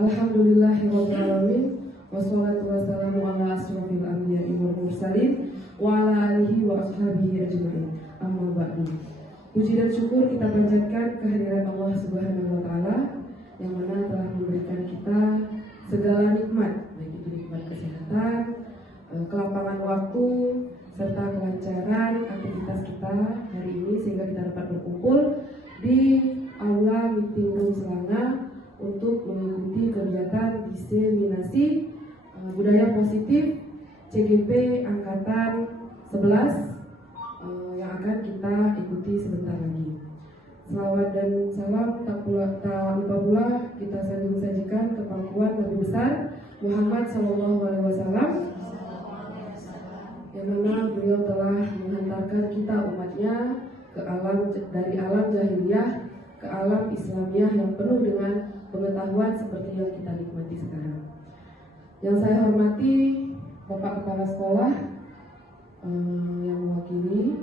Alhamdulillahirrahmanirrahim. Wassalatu wassalamu ala asrofil anbiya'i wal mursalin wa ala alihi wa ashabihi ajma'in. Amma ba'du. Puji dan syukur kita panjatkan kehadiran Allah Subhanahu wa taala yang mana telah memberikan kita segala nikmat, baik itu nikmat kesehatan, kelapangan waktu, serta kelancaran aktivitas kita hari ini sehingga kita dapat berkumpul di aula meeting room Selangor untuk mengikuti kegiatan diseminasi budaya positif CGP Angkatan 11 yang akan kita ikuti sebentar lagi. Selawat dan salam tak lupa pula kita sajikan ke pangkuan Nabi besar Muhammad SAW, yang mana beliau telah menghantarkan kita umatnya ke alam, dari alam jahiliyah ke alam Islamiyah yang penuh dengan pengetahuan seperti yang kita nikmati sekarang. Yang saya hormati Bapak Kepala Sekolah yang mewakili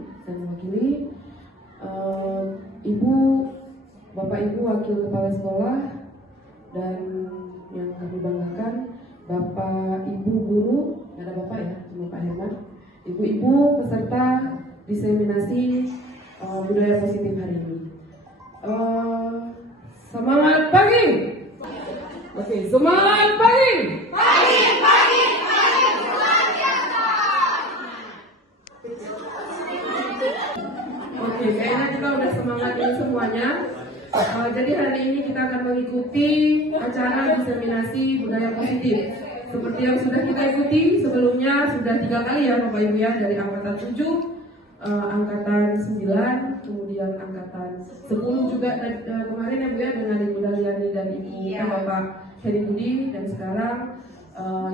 Ibu, Bapak Ibu Wakil Kepala Sekolah, dan yang kami banggakan Bapak Ibu Guru, ada Bapak ya, cuma Pak Herman, Ibu-ibu peserta diseminasi budaya positif hari ini. Semangat pagi. Oke, semangat pagi. Pagi luar biasa. Oke, kayaknya kita udah semangat ini semuanya. Jadi hari ini kita akan mengikuti acara diseminasi budaya positif. Seperti yang sudah kita ikuti sebelumnya, sudah 3 kali ya Bapak Ibu ya, dari angkatan 7, angkatan 9, kemudian angkatan 10 juga kemarin ya Bu ya, dengan Ibu Daliani dan Ibu Bapak Heri Budi, dan sekarang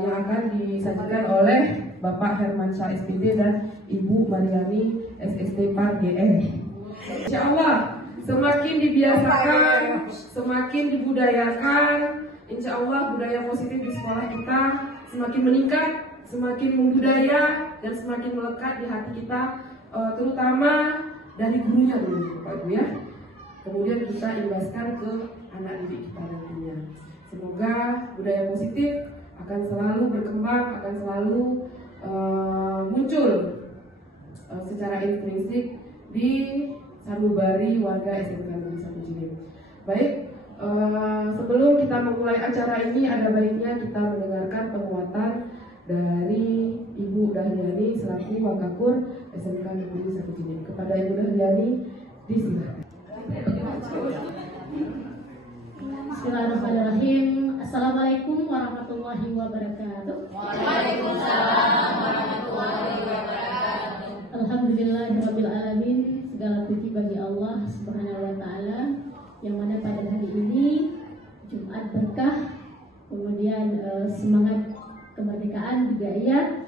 yang akan disajikan oleh Bapak Hermansyah SPD dan Ibu Mariani SST Par GN. Insya Allah semakin dibiasakan, semakin dibudayakan, insya Allah budaya positif di sekolah kita semakin meningkat, semakin membudaya, dan semakin melekat di hati kita, terutama dari gurunya dulu Bapak Ibu ya. Kemudian kita imbaskan ke anak didik kita nantinya. Semoga budaya positif akan selalu berkembang, akan selalu muncul secara intrinsik di sanubari warga SMK Negeri 1 Cilim. Baik, sebelum kita memulai acara ini, ada baiknya kita mendengarkan penguatan dari Ibu Dahliani selaku Wakakur SMK Negeri 1 Cilim. Kepada Ibu Dahliani, disilakan. Bismillahirrahmanirrahim. Assalamualaikum warahmatullahi wabarakatuh. Waalaikumsalam warahmatullahi wabarakatuh. Alhamdulillahirabbil alamin. Segala puji bagi Allah Subhanahu wa taala yang mana pada hari ini Jumat berkah, kemudian semangat kemerdekaan juga ya.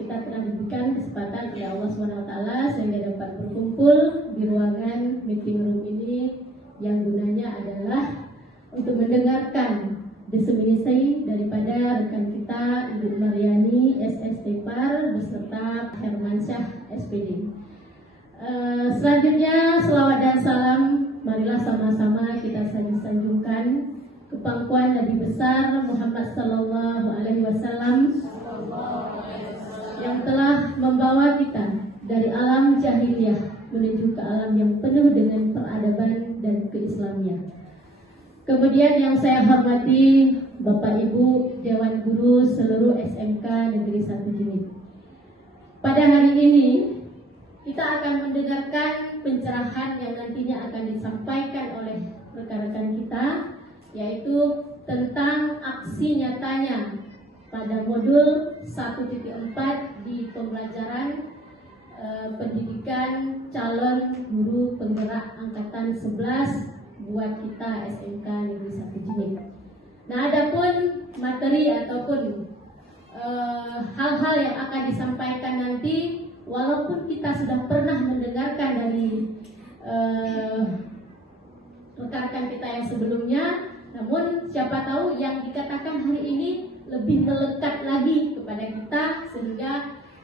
Kita telah diberikan kesempatan oleh Allah Subhanahu wa taala sehingga dapat berkumpul di ruangan meeting room ini yang gunanya adalah untuk mendengarkan diseminasi daripada rekan kita Ibu Mariani SST Par beserta Hermansyah SPD. Selanjutnya selawat dan salam marilah sama-sama kita sanjungkan ke pangkuan Nabi besar Muhammad sallallahu alaihi wasallam yang telah membawa kita dari alam jahiliyah menuju ke alam yang penuh dengan peradaban dan keislamian. Kemudian yang saya hormati Bapak Ibu Dewan Guru seluruh SMK Negeri 1 Cilim. Pada hari ini kita akan mendengarkan pencerahan yang nantinya akan disampaikan oleh rekan-rekan kita, yaitu tentang aksi nyatanya pada modul 1.4 di pembelajaran pendidikan calon guru penggerak angkatan 11 buat kita SMK Negeri 1 Jinik. Nah, adapun materi ataupun hal-hal yang akan disampaikan nanti, walaupun kita sudah pernah mendengarkan dari rekan-rekan kita yang sebelumnya, namun siapa tahu yang dikatakan hari ini lebih melekat lagi kepada kita sehingga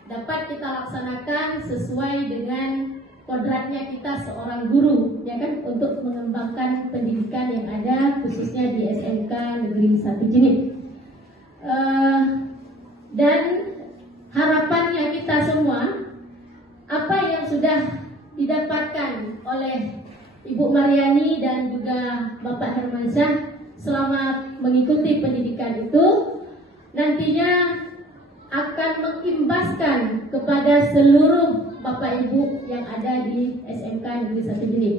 dapat kita laksanakan sesuai dengan kodratnya kita seorang guru, ya kan, untuk mengembangkan pendidikan yang ada khususnya di SMK Negeri 1 Jinik. Dan harapannya kita semua, apa yang sudah didapatkan oleh Ibu Mariani dan juga Bapak Hermansyah selama mengikuti pendidikan itu, nantinya akan mengimbaskan kepada seluruh Bapak Ibu yang ada di SMK Negeri 1 Jinik.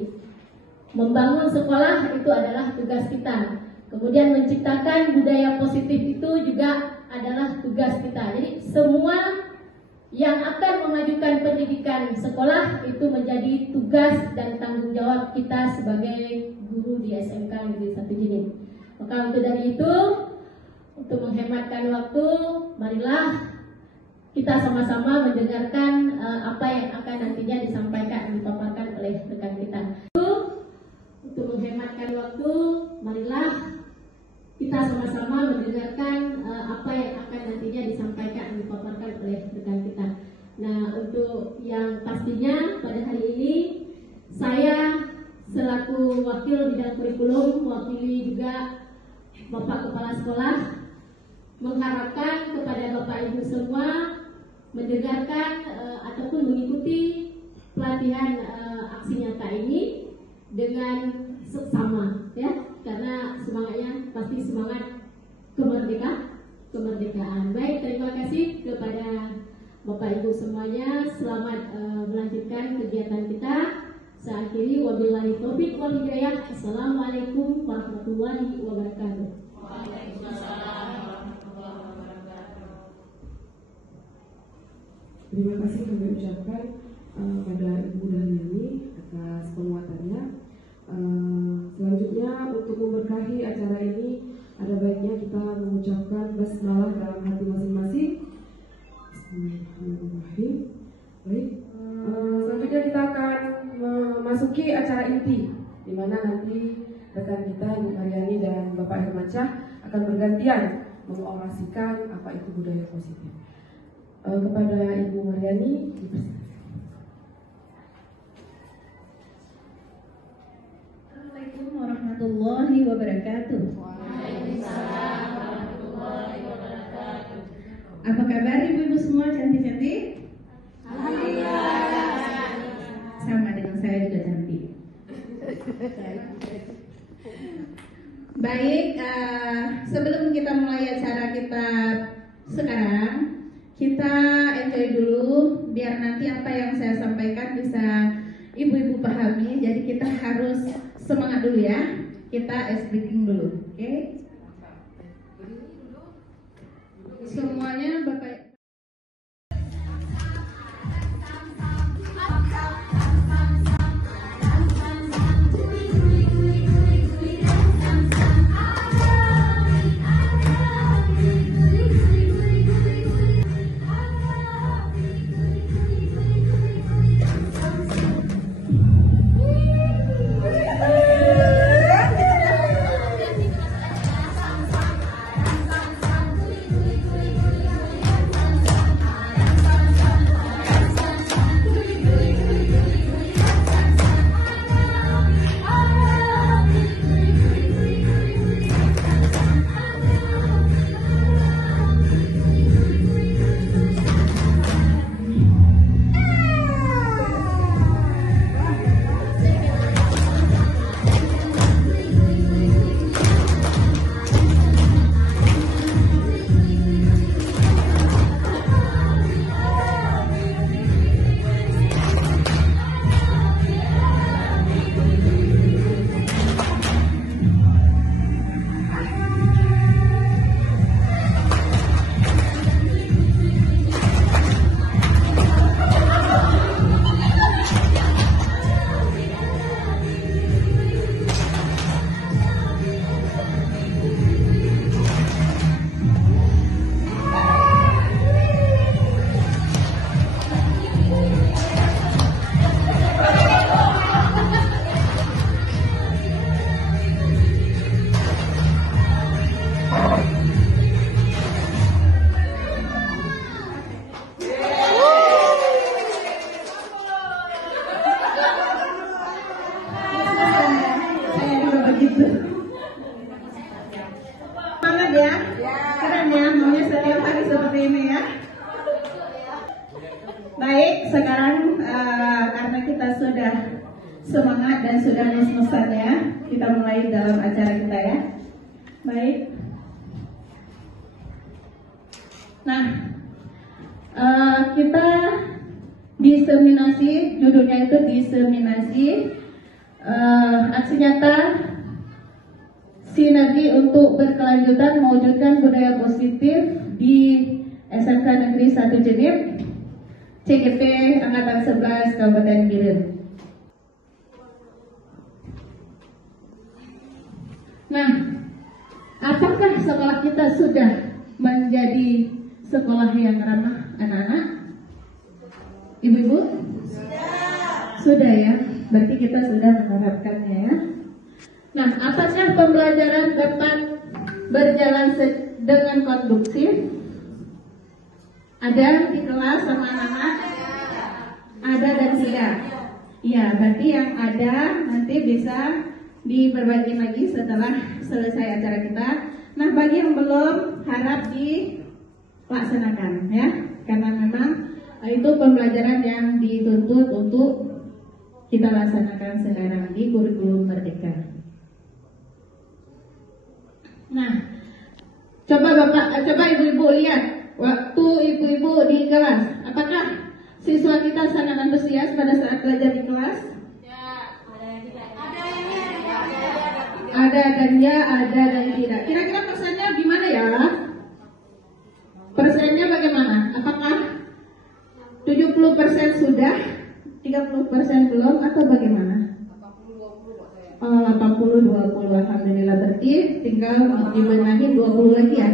Membangun sekolah itu adalah tugas kita. Kemudian menciptakan budaya positif itu juga adalah tugas kita. Jadi semua yang akan memajukan pendidikan sekolah itu menjadi tugas dan tanggung jawab kita sebagai guru di SMK Negeri 1 Jinik. Maka untuk dari itu, untuk menghematkan waktu, marilah kita sama-sama mendengarkan apa yang akan nantinya disampaikan, dipaparkan oleh rekan kita. Untuk menghematkan waktu, marilah kita sama-sama mendengarkan apa yang akan nantinya disampaikan, dipaparkan oleh rekan kita. Nah, untuk yang pastinya pada hari ini, saya selaku wakil bidang kurikulum, mewakili juga Bapak Kepala Sekolah, mengharapkan kepada Bapak Ibu semua mendengarkan ataupun mengikuti pelatihan aksi nyata ini dengan seksama, ya, karena semangatnya pasti semangat kemerdekaan. Baik, terima kasih kepada Bapak Ibu semuanya. Selamat melanjutkan kegiatan kita. Saya akhiri, wabillahi taufiq wal hidayah. Assalamualaikum warahmatullahi wabarakatuh. Terima kasih kami ucapkan pada Ibu Daniani atas penguatannya. Selanjutnya untuk memberkahi acara ini, ada baiknya kita mengucapkan basmalah dalam hati masing-masing. Bismillahirrahmanirrahim. Baik, selanjutnya kita akan memasuki acara inti, di mana nanti rekan kita Ibu Mariani dan Bapak Hermansyah akan bergantian mengorasikan apa itu budaya positif. Kepada Ibu Mariani, Assalamualaikum warahmatullahi wabarakatuh. Waalaikumsalam warahmatullahi wabarakatuh. Apa kabar ibu-ibu semua cantik-cantik? Alhamdulillah. Sama dengan saya juga cantik. Baik, sebelum kita mulai acara kita sekarang, kita enjoy dulu biar nanti apa yang saya sampaikan bisa ibu-ibu pahami. Jadi kita harus semangat dulu ya. Kita ice breaking dulu, oke? Semuanya Bapak gitu. Semangat ya, keren ya, maunya setiap hari seperti ini ya. Baik, sekarang karena kita sudah semangat dan sudah mus-musan ya, kita mulai dalam acara kita ya. Baik. Nah, kita diseminasi, judulnya itu diseminasi aksi nyata sinergi untuk berkelanjutan mewujudkan budaya positif di SMK Negeri 1 Jenib, CGP Angkatan 11 Kabupaten Biren. Nah, apakah sekolah kita sudah menjadi sekolah yang ramah anak-anak? Ibu-ibu? Sudah ya, berarti kita sudah menerapkannya ya. Nah, apakah pembelajaran dapat berjalan dengan kondusif? Ada di kelas sama anak-anak? Ada dan tidak? Ya, berarti yang ada nanti bisa diberbagi lagi setelah selesai acara kita. Nah, bagi yang belum harap dilaksanakan ya, karena memang itu pembelajaran yang dituntut untuk kita laksanakan sekarang di kurikulum Merdeka. Nah, coba ibu-ibu lihat waktu ibu-ibu di kelas, apakah siswa kita sangat antusias pada saat belajar di kelas? Ada dan ya, ada dan tidak. Kira-kira persennya gimana ya? Persennya bagaimana? Apakah 70% sudah, 30% belum, atau bagaimana? 80-20, alhamdulillah. Berarti tinggal dibenahi 20 lagi ya.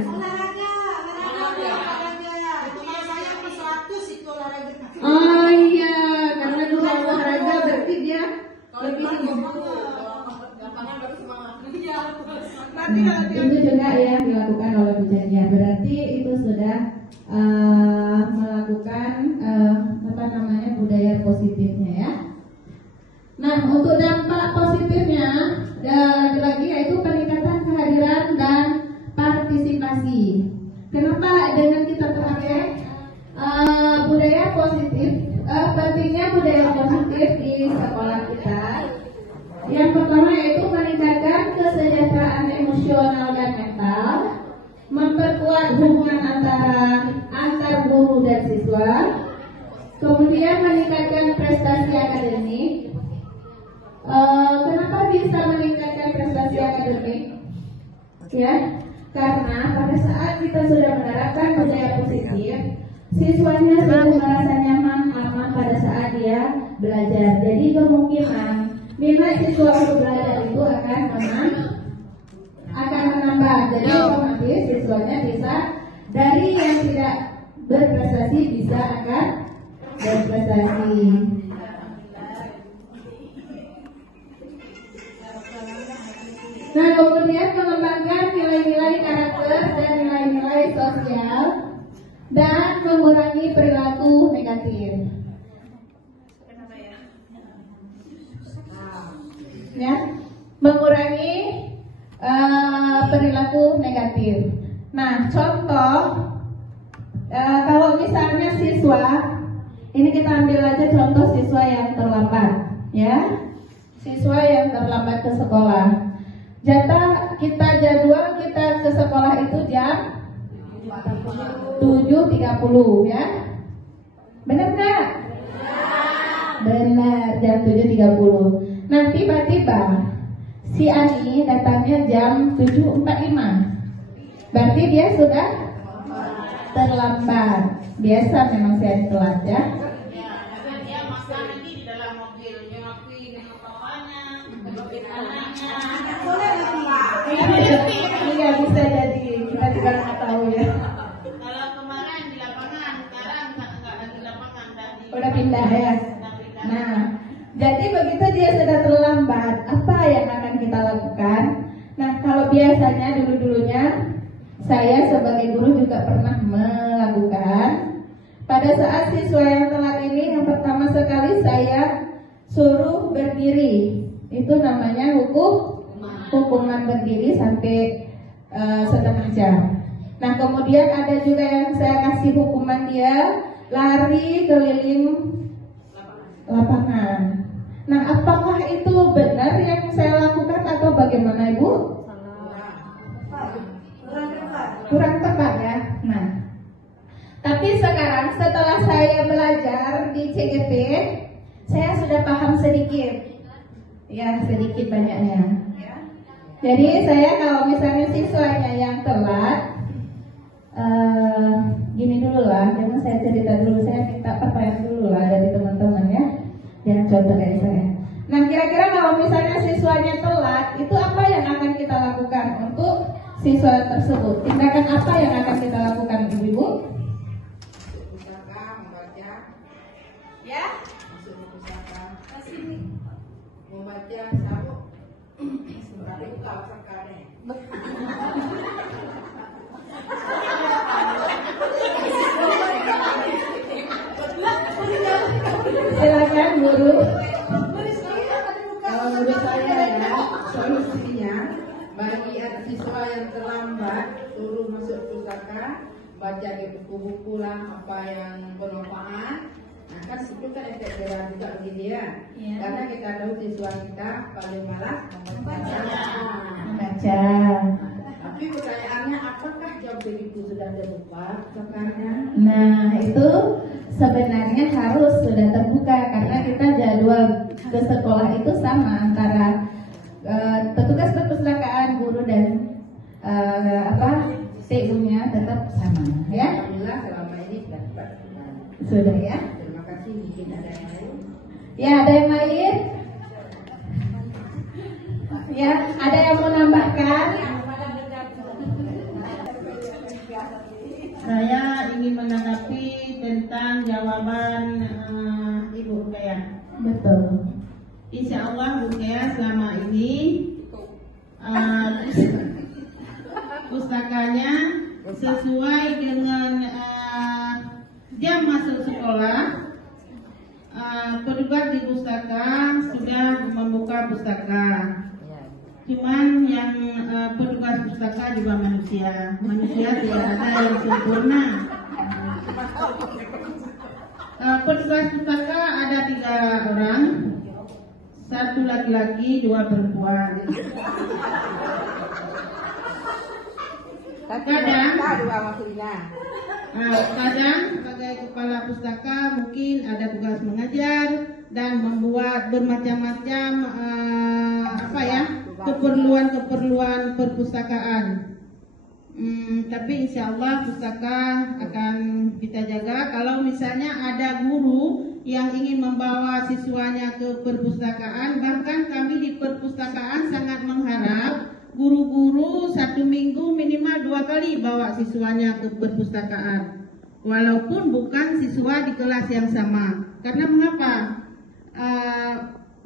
Oh iya, karena juga olahraga berarti dia lebih itu juga yang dilakukan oleh Bu Jania. Berarti itu sudah melakukan budaya positifnya ya. Nah, untuk dampak positifnya lagi yaitu peningkatan kehadiran dan partisipasi. Kenapa dengan kita pakai budaya positif? Pentingnya budaya positif di sekolah kita. Yang pertama yaitu meningkatkan kesejahteraan emosional dan mental, memperkuat hubungan antar guru dan siswa, kemudian meningkatkan prestasi akademik. Kenapa bisa meningkatkan prestasi akademik? Ya, karena pada saat kita sudah menerapkan budaya positif, siswanya sudah merasa nyaman, aman pada saat dia belajar. Jadi kemungkinan minat siswa untuk belajar itu akan menambah. Jadi otomatis siswanya bisa dari yang tidak berprestasi bisa akan berprestasi. Nah, kemudian mengembangkan nilai-nilai karakter dan nilai-nilai sosial dan mengurangi perilaku negatif. Ya, mengurangi perilaku negatif. Nah, contoh kalau misalnya siswa, ini kita ambil aja contoh siswa yang terlambat, ya, siswa yang terlambat ke sekolah. Jadwal kita ke sekolah itu jam 7.30 ya, benar nggak? Benar, jam 7.30. Nah, tiba-tiba si Ani datangnya jam 7.45. Berarti dia sudah terlambat. Biasa memang si Ani telat ya. Iya, bisa jadi. Kita juga nggak tahu ya. Kalau kemarin di lapangan, sekarang nggak ada di lapangan. Udah pindah ya. Nah, jadi begitu dia sudah terlambat, apa yang akan kita lakukan? Nah, kalau biasanya dulu-dulunya saya sebagai guru juga pernah melakukan. Pada saat siswa yang telat ini, yang pertama sekali saya suruh berdiri. Itu namanya hukum hukuman berdiri sampai setengah jam. Nah kemudian ada juga yang saya kasih hukuman dia lari keliling lapangan. Nah apakah itu benar yang saya lakukan atau bagaimana Ibu? Kurang tepat ya. Nah tapi sekarang setelah saya belajar di CGP, saya sudah paham sedikit, ya sedikit banyaknya. Jadi saya kalau misalnya siswanya yang telat, gini dulu lah, jangan saya cerita dulu, saya minta pertanyaan dulu lah dari teman-teman ya, jangan contoh dari saya. Nah kira-kira kalau misalnya siswanya telat, itu apa yang akan kita lakukan untuk siswa tersebut? Tindakan apa yang akan kita lakukan Ibu-ibu? Ya? Membaca sabuk berarti buka sekarang. Silakan guru. Kalau menurut saya ya, solusinya bagi siswa yang terlambat suruh masuk pustaka, baca di buku-buku lah apa yang bermanfaat. Nah kan itu kan efek jerah juga bagi dia. Karena kita tahu siswa kita paling malas Baca. Tapi pertanyaannya apakah jam itu sudah terbuka sekarang? Nah itu sebenarnya harus sudah terbuka karena kita jadwal ke sekolah itu sama antara petugas perpustakaan, guru dan TU-nya tetap sama ya. Alhamdulillah selama ini dapat. Sudah ya. Terima kasih. Mungkin ada yang lain. Ya ada yang lain? Ya ada yang mau nambahkan? Saya ingin menanggapi tentang jawaban Ibu Ruqayyah. Betul. Insya Allah Bu Ruqayyah selama ini pustakanya sesuai dengan jam masuk sekolah. Petugas di pustaka sudah membuka pustaka. Cuman yang petugas pustaka juga manusia tidak ada yang sempurna. Petugas pustaka ada 3 orang, 1 laki-laki, 2 perempuan. Kadang sebagai kepala pustaka mungkin ada tugas mengajar dan membuat bermacam-macam keperluan perpustakaan. Tapi insya Allah pustaka akan kita jaga. Kalau misalnya ada guru yang ingin membawa siswanya ke perpustakaan, bahkan kami di perpustakaan sangat mengharap guru-guru 1 minggu minimal 2 kali bawa siswanya ke perpustakaan, walaupun bukan siswa di kelas yang sama. Karena mengapa?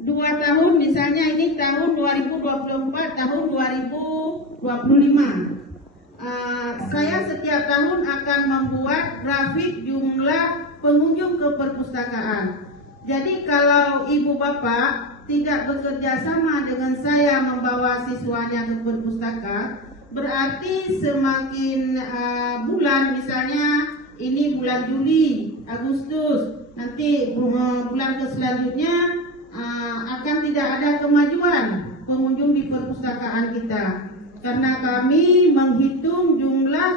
2 tahun misalnya ini tahun 2024, tahun 2025. Saya setiap tahun akan membuat grafik jumlah pengunjung ke perpustakaan. Jadi kalau ibu bapak tidak bekerja sama dengan saya membawa siswanya ke perpustakaan, berarti semakin bulan, misalnya ini bulan Juli, Agustus, nanti bulan selanjutnya akan tidak ada kemajuan pengunjung di perpustakaan kita. Karena kami menghitung jumlah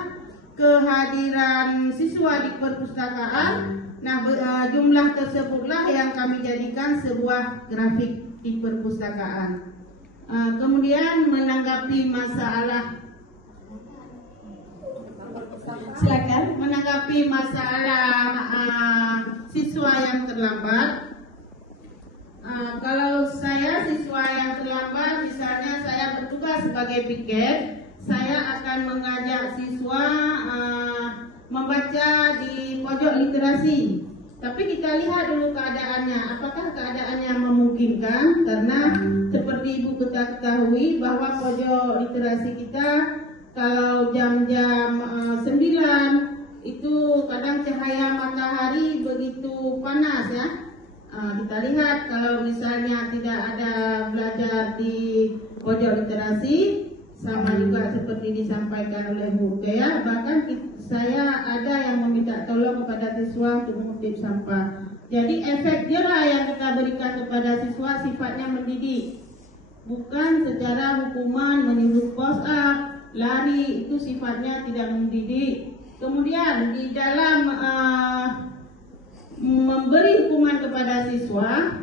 kehadiran siswa di perpustakaan. Nah, jumlah tersebutlah yang kami jadikan sebuah grafik di perpustakaan. Kemudian menanggapi masalah, silakan menanggapi masalah siswa yang terlambat. Kalau saya siswa yang terlambat, misalnya saya bertugas sebagai piket, saya akan mengajak siswa membaca di pojok literasi. Tapi kita lihat dulu keadaannya, apakah keadaannya memungkinkan? Karena seperti ibu ketahui bahwa pojok literasi kita kalau jam-jam 9 itu kadang cahaya matahari begitu panas ya. Kita lihat kalau misalnya tidak ada belajar di pojok literasi, sama juga seperti disampaikan oleh Bu Ruqayyah. Bahkan saya ada yang meminta tolong kepada siswa untuk mengutip sampah. Jadi efek jerah yang kita berikan kepada siswa sifatnya mendidik, bukan secara hukuman menyuruh push up, lari, itu sifatnya tidak mendidik. Kemudian di dalam memberi hukuman kepada siswa,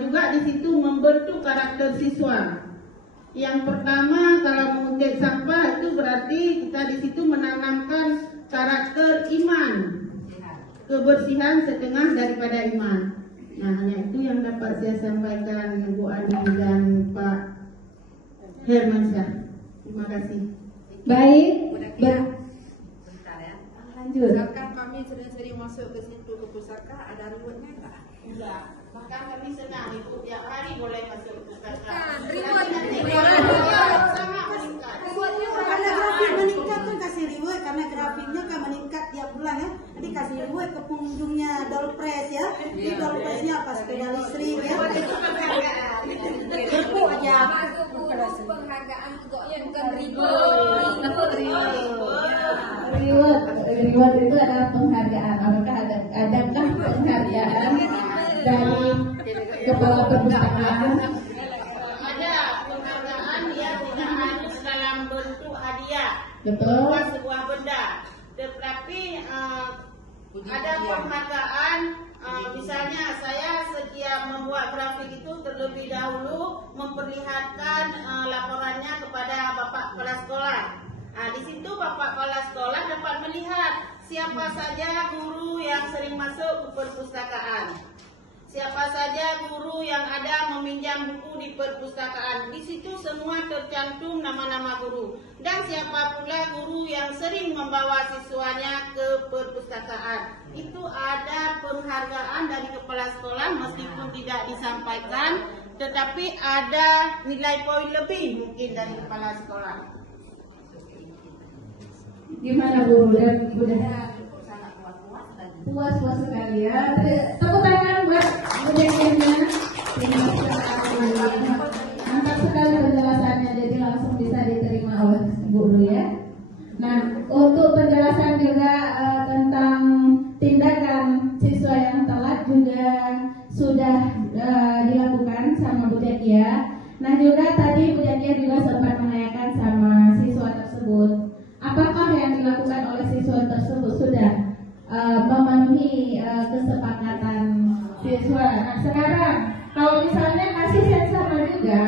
juga di situ membentuk karakter siswa. Yang pertama, kalau mengutip sampah itu berarti kita di situ menanamkan karakter iman, kebersihan setengah daripada iman. Nah, hanya itu yang dapat saya sampaikan Bu Adi dan Pak Hermansyah. Terima kasih. Baik, Bentar ya. lanjut. Misalkan kami sering-sering masuk ke situ ke pusaka, ada rewardnya enggak? Enggak. Maka kami senang Ibu tiap hari boleh masuk ke pusaka. Karena grafik meningkat kan kasih reward, karena grafiknya kan meningkat tiap bulan ya. Jadi kasih reward ke pengunjungnya Dollpress ya. Di Dollpressnya apa, sepeda listrik ya. Tepuk aja. Penghargaan juga yang bukan Reward itu adalah penghargaan. Apakah adakah penghargaan dari kepala perpustakaan? Ada penghargaan yang tidak harus dalam bentuk hadiah, Betul. bukan sebuah benda, tetapi ada penghargaan. Misalnya saya setiap membuat grafik itu terlebih dahulu memperlihatkan laporannya kepada Bapak Kepala Sekolah. Di situ Bapak Kepala Sekolah dapat melihat siapa saja guru yang sering masuk ke perpustakaan, siapa saja guru yang ada meminjam buku di perpustakaan. Di situ semua tercantum nama-nama guru dan siapa pula guru yang sering membawa siswanya ke perpustakaan. Itu ada penghargaan dari kepala sekolah meskipun tidak disampaikan, tetapi ada nilai poin lebih mungkin dari kepala sekolah. Gimana Bu? Udah puas sekali ya. Tepuk tangan buat budekiannya. Mantap sekali penjelasannya, jadi langsung bisa diterima oleh Bu dulu ya. Nah, untuk penjelasan juga tentang tindakan siswa yang telat juga sudah dilakukan sama Bu Jakia. Nah, juga tadi Bu Jakia juga sempat menanyakan sama siswa tersebut, apakah yang dilakukan oleh siswa tersebut sudah memenuhi kesepakatan siswa. Nah, sekarang kalau misalnya kasih sama juga,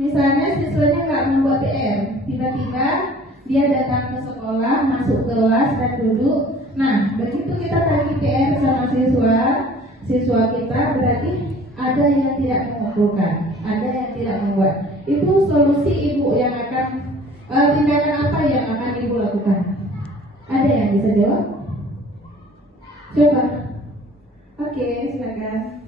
misalnya siswanya nggak membuat PR, tiba-tiba dia datang ke sekolah, masuk kelas dan duduk. Nah, begitu kita tagih PR sama siswa kita, berarti ada yang tidak mengumpulkan, ada yang tidak membuat. Itu solusi Ibu yang akan tindakan apa yang akan Ibu lakukan? Ada yang bisa jawab? Coba. Oke, silakan.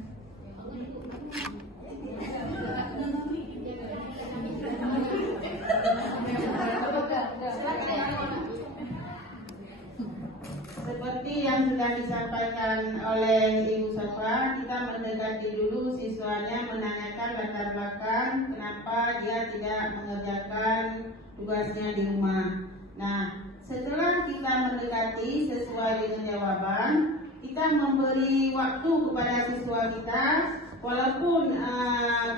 Seperti yang sudah disampaikan oleh Ibu Safa, kita mendekati dulu siswanya, menanyakan latar belakang kenapa dia tidak mengerjakan tugasnya di rumah. Nah, setelah kita mendekati sesuai dengan jawaban, kita memberi waktu kepada siswa kita. Walaupun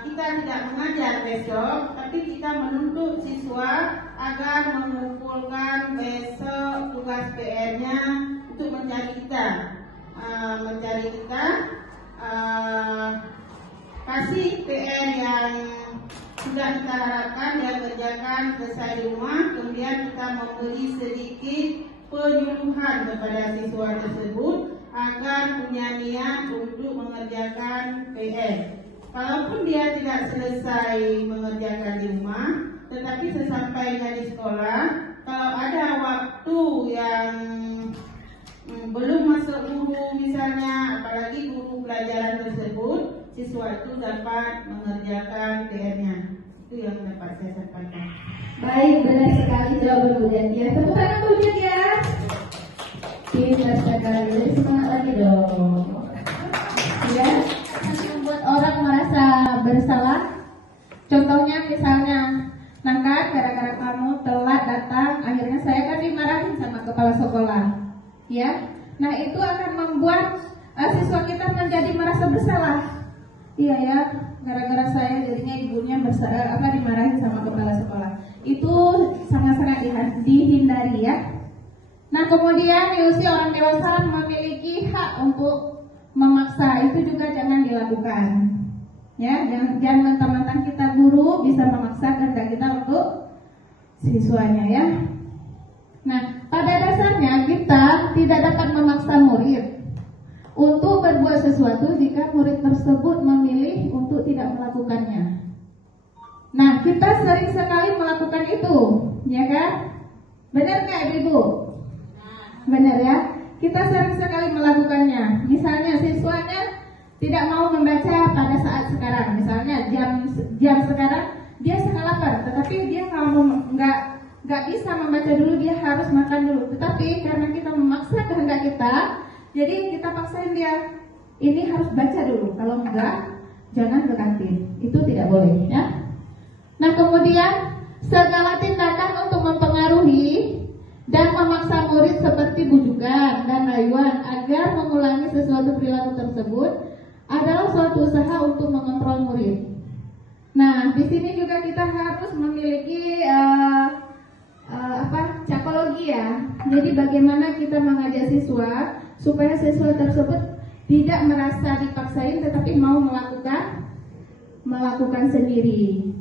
kita tidak mengajar besok, tapi kita menuntut siswa agar mengumpulkan besok tugas PR-nya untuk mencari kita, kasih PR yang sudah kita harapkan dia kerjakan selesai di rumah. Kemudian kita memberi sedikit penyuluhan kepada siswa tersebut agar punya niat untuk mengerjakan PR. Kalaupun dia tidak selesai mengerjakan di rumah, tetapi sesampainya di sekolah, kalau ada waktu yang belum masuk guru misalnya, apalagi guru pelajaran tersebut, siswa itu dapat mengerjakan PR-nya. Itu yang dapat saya sampaikan. Baik, benar sekali jawaban Bu Jakia. Tepuk tangan Bu Jakia. Pintar sekali, jadi semangat lagi dong. Ya, membuat orang merasa bersalah Contohnya misalnya, nah kan gara-gara kamu telat datang, akhirnya saya kan dimarahin sama kepala sekolah, ya. Nah itu akan membuat siswa kita menjadi merasa bersalah, iya ya. Gara-gara saya jadinya ibunya dimarahin sama kepala sekolah. Itu sangat-sangat dihindari ya. Nah kemudian ilusi orang dewasa memiliki hak untuk memaksa, itu juga jangan dilakukan. Ya, jangan mentang-mentang kita guru bisa memaksa kehendak kita untuk siswanya ya. Nah pada dasarnya kita tidak dapat memaksa murid untuk berbuat sesuatu jika murid tersebut memilih untuk tidak melakukannya. Nah, kita sering sekali melakukan itu, ya kan? Benar nggak, Ibu? Benar ya? Kita sering sekali melakukannya. Misalnya siswanya tidak mau membaca pada saat sekarang. Misalnya jam sekarang dia sangat lapar, tetapi dia nggak bisa membaca dulu, dia harus makan dulu. Tetapi karena kita memaksa kehendak kita, jadi kita paksain dia, ini harus baca dulu. Kalau enggak, jangan ke kantin. Itu tidak boleh ya. Nah kemudian segala tindakan untuk mempengaruhi dan memaksa murid seperti bujukan dan rayuan agar mengulangi sesuatu perilaku tersebut adalah suatu usaha untuk mengontrol murid. Nah di sini juga kita harus memiliki psikologi ya. Jadi bagaimana kita mengajak siswa supaya siswa tersebut tidak merasa dipaksain tetapi mau melakukan sendiri.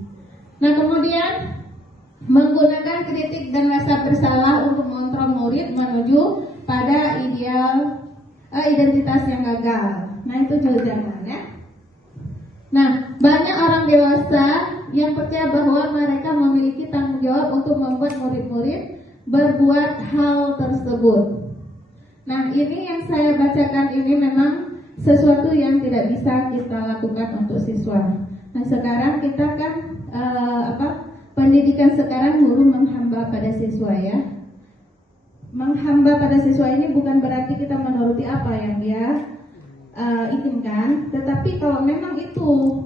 Nah kemudian menggunakan kritik dan rasa bersalah untuk mengontrol murid menuju pada identitas yang gagal. Nah itu juga jangan ya. Nah banyak orang dewasa yang percaya bahwa mereka memiliki tanggung jawab untuk membuat murid-murid berbuat hal tersebut. Nah ini yang saya bacakan ini memang sesuatu yang tidak bisa kita lakukan untuk siswa. Nah sekarang kita kan pendidikan sekarang guru menghamba pada siswa ya. Menghamba pada siswa ini bukan berarti kita menuruti apa yang dia inginkan, tetapi kalau memang itu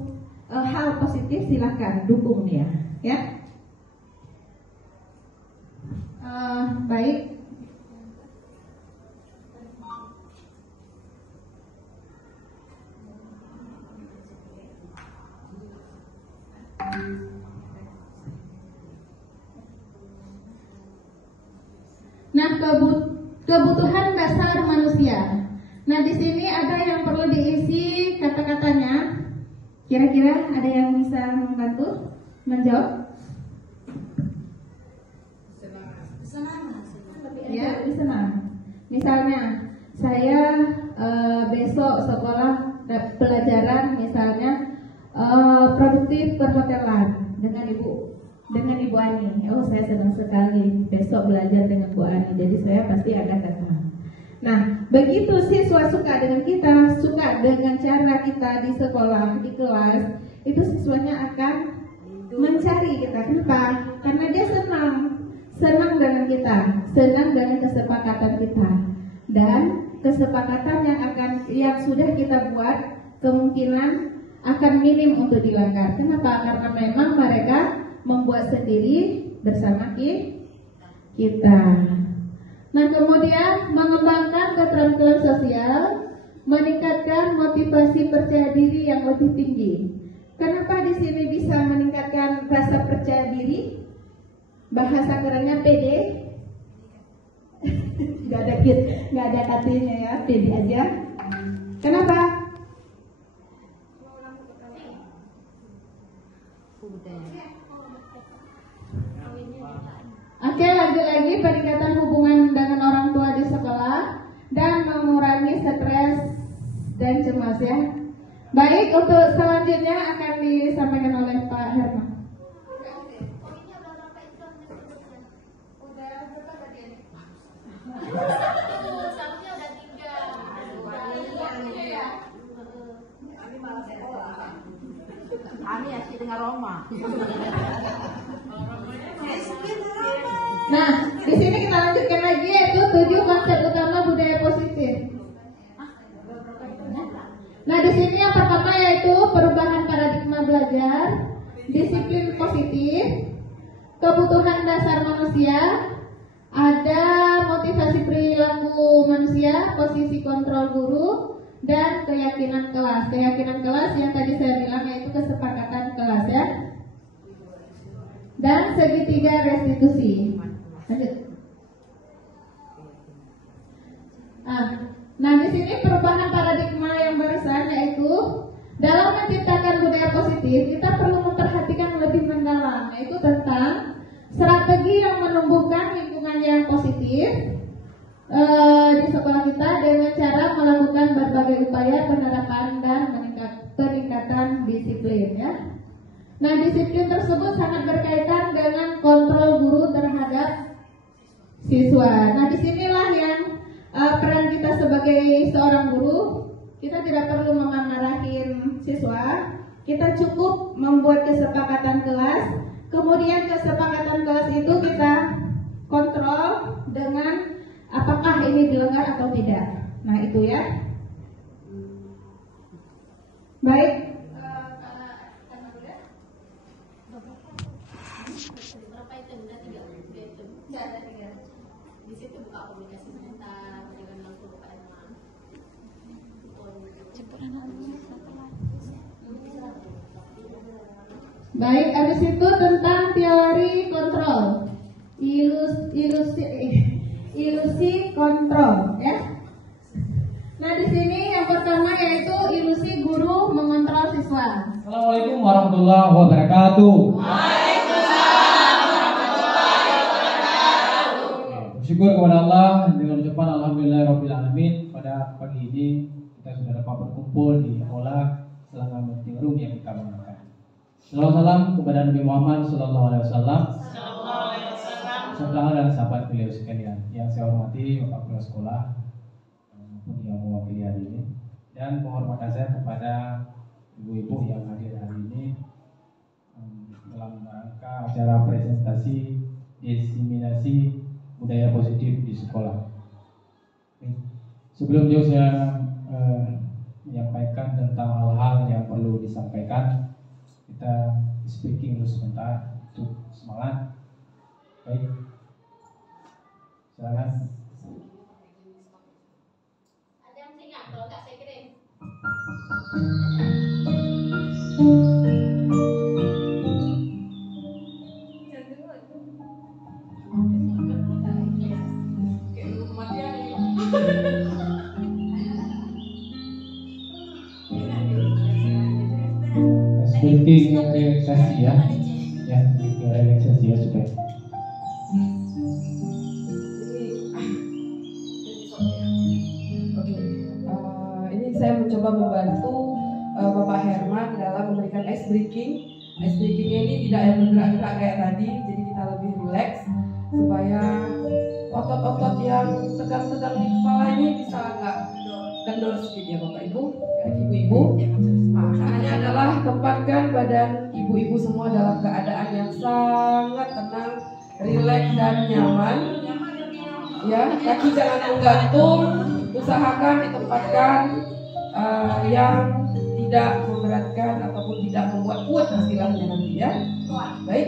hal positif silakan dukung dia ya. Baik. Nah, kebutuhan dasar manusia. Nah, di sini ada yang perlu diisi kata-katanya. Kira-kira ada yang bisa membantu menjawab? Ya, lebih senang. Misalnya, saya besok sekolah pelajaran misalnya produktif perhotelan dengan Ibu Ani. Oh, saya senang sekali besok belajar dengan Bu Ani. Jadi saya pasti akan datang. Nah, begitu siswa suka dengan kita, suka dengan cara kita di sekolah, di kelas, itu siswanya akan mencari kita. Kenapa? Karena dia senang dengan kita, senang dengan kesepakatan kita, dan kesepakatan yang sudah kita buat kemungkinan akan minim untuk dilanggar. Kenapa? Karena memang mereka membuat sendiri bersama kita. Nah kemudian mengembangkan keterampilan sosial, meningkatkan motivasi percaya diri yang lebih tinggi. Kenapa di sini bisa meningkatkan rasa percaya diri? Bahasa kerennya PD. Nggak ada katanya ya, PD aja. Kenapa? Oke, lanjut lagi, peningkatan hubungan dengan orang tua di sekolah dan mengurangi stres dan cemas ya. Baik, untuk selanjutnya akan disampaikan oleh Pak Herman. Kami asik dengan Roma. Nah, di sini kita lanjutkan lagi yaitu 7 konsep utama budaya positif. Nah, di sini yang pertama yaitu perubahan paradigma belajar. disiplin positif, kebutuhan dasar manusia, ada motivasi perilaku manusia, posisi kontrol guru, dan keyakinan kelas. Keyakinan kelas yang tadi saya bilang yaitu kesepakatan kelas ya. Dan segitiga restitusi. Lanjut. Nah di sini perubahan paradigma yang barusan yaitu dalam menciptakan budaya positif kita perlu memperhatikan lebih mendalam, yaitu tentang strategi yang menumbuhkan lingkungan yang positif di sekolah kita dengan cara melakukan berbagai upaya penerapan dan peningkatan disiplin ya. Nah disiplin tersebut sangat berkaitan dengan kontrol guru terhadap siswa. Nah disinilah yang peran kita sebagai seorang guru. Kita tidak perlu memarahin siswa, kita cukup membuat kesepakatan kelas, kemudian kesepakatan kelas itu kita kontrol dengan apakah ini dilanggar atau tidak. Nah itu ya. Baik. Di situ buka komunikasi sebentar dengan langsung buka emang. Baik, habis itu tentang teori kontrol, ilusi kontrol, ya. Nah di sini yang pertama yaitu ilusi guru mengontrol siswa. Assalamualaikum warahmatullahi wabarakatuh. Bersyukur kepada Allah dengan ucapan alhamdulillahirobbilalamin. Pada pagi ini kita sudah dapat berkumpul di aula Selangor Meeting Room yang kita banggakan. Salam kepada Nabi Muhammad SAW, serta dan sahabat beliau sekalian. Yang saya hormati Bapak Kepala Sekolah maupun yang mewakili hari ini, dan penghormatan saya kepada ibu-ibu yang hadir hari ini dalam rangka acara presentasi diseminasi budaya positif di sekolah. Sebelum jauh saya menyampaikan tentang hal-hal yang perlu disampaikan, kita speaking dulu sebentar untuk semangat. Baik, silakan. Ada yang ingat kalau nggak saya kirim. Speaking relaksasi ya, relaksasi ya supaya. Ini saya mencoba membantu Bapak Herman dalam memberikan ice breaking. Ice breakingnya ini tidak yang bergerak-gerak kayak tadi, jadi kita lebih rileks supaya otot-otot yang tegang-tegang di kepala ini bisa agak kendor sedikit ya Bapak Ibu, ibu-ibu. Caranya adalah tempatkan badan ibu-ibu semua dalam keadaan yang sangat tenang, rileks dan nyaman. Ya, kaki jangan menggantung, usahakan ditempatkan yang tidak memberatkan ataupun tidak membuat kuat istilahnya nanti ya. Baik.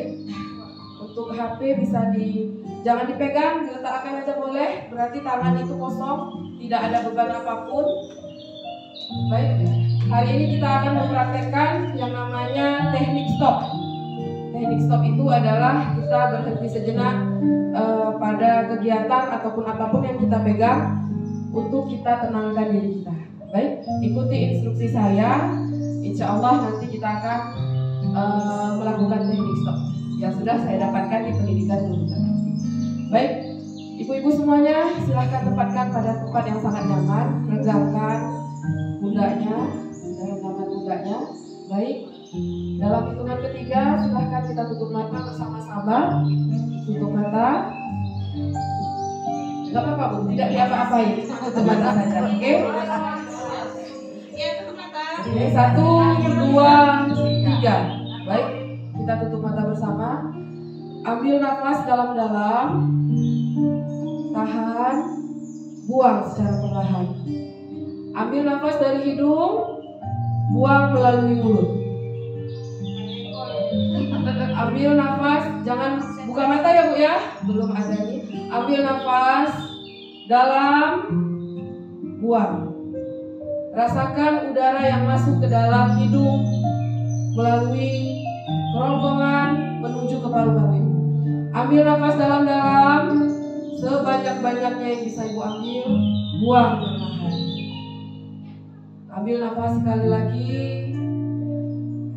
Untuk HP bisa jangan dipegang, diletakkan aja boleh. Berarti tangan itu kosong, tidak ada beban apapun. Baik. Hari ini kita akan mempraktekkan yang namanya teknik stop. Teknik stop itu adalah kita berhenti sejenak pada kegiatan ataupun apapun yang kita pegang untuk kita tenangkan diri kita. Baik, ikuti instruksi saya. Insya Allah nanti kita akan melakukan teknik stop yang sudah saya dapatkan di pendidikan guru. Baik, ibu-ibu semuanya silahkan tempatkan pada tempat yang sangat nyaman, regangkan pundaknya, regangkan pundaknya. Baik, dalam hitungan ketiga silahkan kita tutup mata bersama-sama. Tutup mata. Gak apa-apa Bu, tidak diapa-apain, tutup mata saja. Oke? Oke, 1, 2, 3. Baik, kita tutup mata bersama. Ambil nafas dalam-dalam, tahan, buang secara perlahan. Ambil nafas dari hidung, buang melalui mulut. Ambil nafas, jangan buka mata ya Bu ya, belum ada ini. Ambil nafas dalam, buang. Rasakan udara yang masuk ke dalam hidung melalui kerongkongan menuju ke paru-paru Ibu. Ambil nafas dalam-dalam sebanyak-banyaknya yang bisa Ibu ambil, buang perlahan. Ambil nafas sekali lagi.